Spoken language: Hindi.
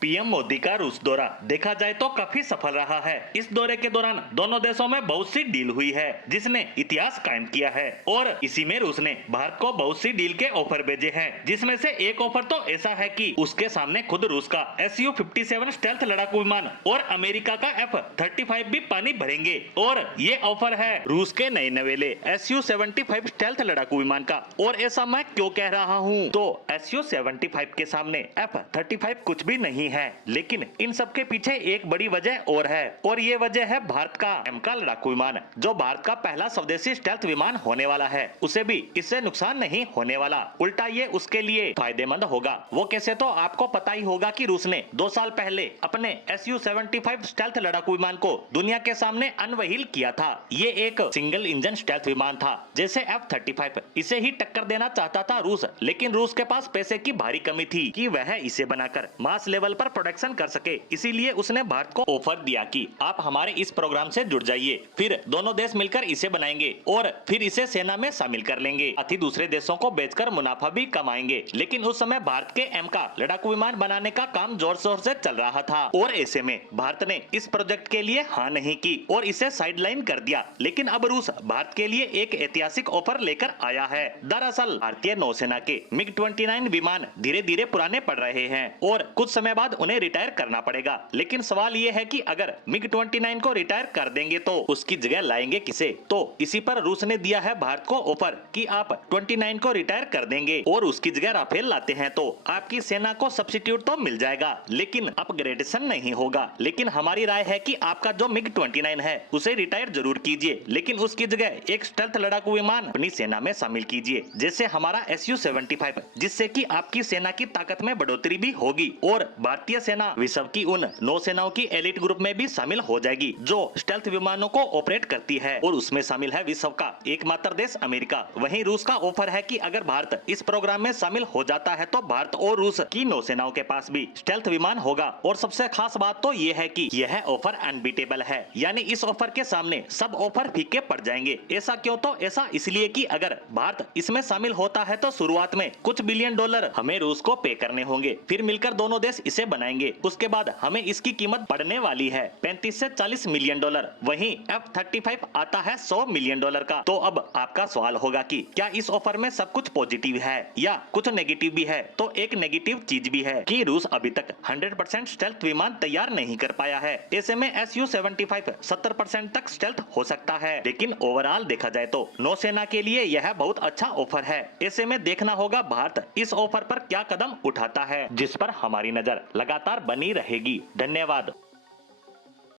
पीएम मोदी का रूस दौरा देखा जाए तो काफी सफल रहा है। इस दौरे के दौरान दोनों देशों में बहुत सी डील हुई है जिसने इतिहास कायम किया है और इसी में रूस ने भारत को बहुत सी डील के ऑफर भेजे हैं, जिसमें से एक ऑफर तो ऐसा है कि उसके सामने खुद रूस का Su-57 स्टेल्थ लड़ाकू विमान और अमेरिका का F-35 भी पानी भरेंगे। और ये ऑफर है रूस के नए नवेले Su-75 स्टेल्थ लड़ाकू विमान का। और ऐसा मैं क्यों कह रहा हूँ, तो Su-75 के सामने F-35 कुछ भी नहीं है, लेकिन इन सब के पीछे एक बड़ी वजह और है, और ये वजह है भारत का एम का लड़ाकू विमान, जो भारत का पहला स्वदेशी स्टेल्थ विमान होने वाला है। उसे भी इससे नुकसान नहीं होने वाला, उल्टा ये उसके लिए फायदेमंद होगा। वो कैसे, तो आपको पता ही होगा कि रूस ने 2 साल पहले अपने Su-75 स्टेल्थ लड़ाकू विमान को दुनिया के सामने अनवहील किया था। ये एक सिंगल इंजन स्टेल्थ विमान था जैसे F-35। इसे ही टक्कर देना चाहता था रूस, लेकिन रूस के पास पैसे की भारी कमी थी कि वह इसे बनाकर मास लेवल पर प्रोडक्शन कर सके। इसीलिए उसने भारत को ऑफर दिया कि आप हमारे इस प्रोग्राम से जुड़ जाइए, फिर दोनों देश मिलकर इसे बनाएंगे और फिर इसे सेना में शामिल कर लेंगे, साथ ही दूसरे देशों को बेचकर मुनाफा भी कमाएंगे। लेकिन उस समय भारत के एम का लड़ाकू विमान बनाने का काम जोर शोर से चल रहा था और ऐसे में भारत ने इस प्रोजेक्ट के लिए हाँ नहीं की और इसे साइडलाइन कर दिया। लेकिन अब रूस भारत के लिए एक ऐतिहासिक ऑफर लेकर आया है। दरअसल भारतीय नौसेना के MiG-29 विमान धीरे धीरे पुराने पड़ रहे हैं और कुछ समय बाद उन्हें रिटायर करना पड़ेगा। लेकिन सवाल ये है कि अगर MiG-29 को रिटायर कर देंगे तो उसकी जगह लाएंगे किसे। तो इसी पर रूस ने दिया है भारत को ऑफर कि आप 29 को रिटायर कर देंगे और उसकी जगह राफेल लाते हैं तो आपकी सेना को सब्स्टिट्यूट तो मिल जाएगा, लेकिन अपग्रेडेशन नहीं होगा। लेकिन हमारी राय है कि आपका जो MiG-29 है उसे रिटायर जरूर कीजिए, लेकिन उसकी जगह एक स्टेल्थ लड़ाकू विमान अपनी सेना में शामिल कीजिए, जैसे हमारा Su-75, जिससे कि आपकी सेना की ताकत में बढ़ोतरी भी होगी और भारतीय सेना विश्व की उन नौसेनाओं की एलिट ग्रुप में भी शामिल हो जाएगी जो स्टेल्थ विमानों को ऑपरेट करती है, और उसमें शामिल है विश्व का एकमात्र देश अमेरिका। वहीं रूस का ऑफर है कि अगर भारत इस प्रोग्राम में शामिल हो जाता है तो भारत और रूस की नौसेनाओं के पास भी स्टेल्थ विमान होगा। और सबसे खास बात तो ये है कि यह ऑफर अनबीटेबल है, यानी इस ऑफर के सामने सब ऑफर फीके पड़ जाएंगे। ऐसा क्यों, तो ऐसा इसलिए कि अगर भारत इसमें शामिल होता है तो शुरुआत में कुछ बिलियन डॉलर हमें रूस को पे करने होंगे, फिर मिलकर दोनों देश इसे बनाएंगे। उसके बाद हमें इसकी कीमत पड़ने वाली है 35 से 40 मिलियन डॉलर। वहीं F-35 आता है 100 मिलियन डॉलर का। तो अब आपका सवाल होगा कि क्या इस ऑफर में सब कुछ पॉजिटिव है या कुछ नेगेटिव भी है। तो एक नेगेटिव चीज भी है कि रूस अभी तक 100% स्टेल्थ विमान तैयार नहीं कर पाया है। ऐसे में Su-75 70% तक स्टेल्थ हो सकता है, लेकिन ओवरऑल देखा जाए तो नौसेना के लिए यह बहुत अच्छा ऑफर है। ऐसे में देखना होगा भारत इस ऑफर पर क्या कदम उठाता है, जिस पर हमारी नजर लगातार बनी रहेगी। धन्यवाद।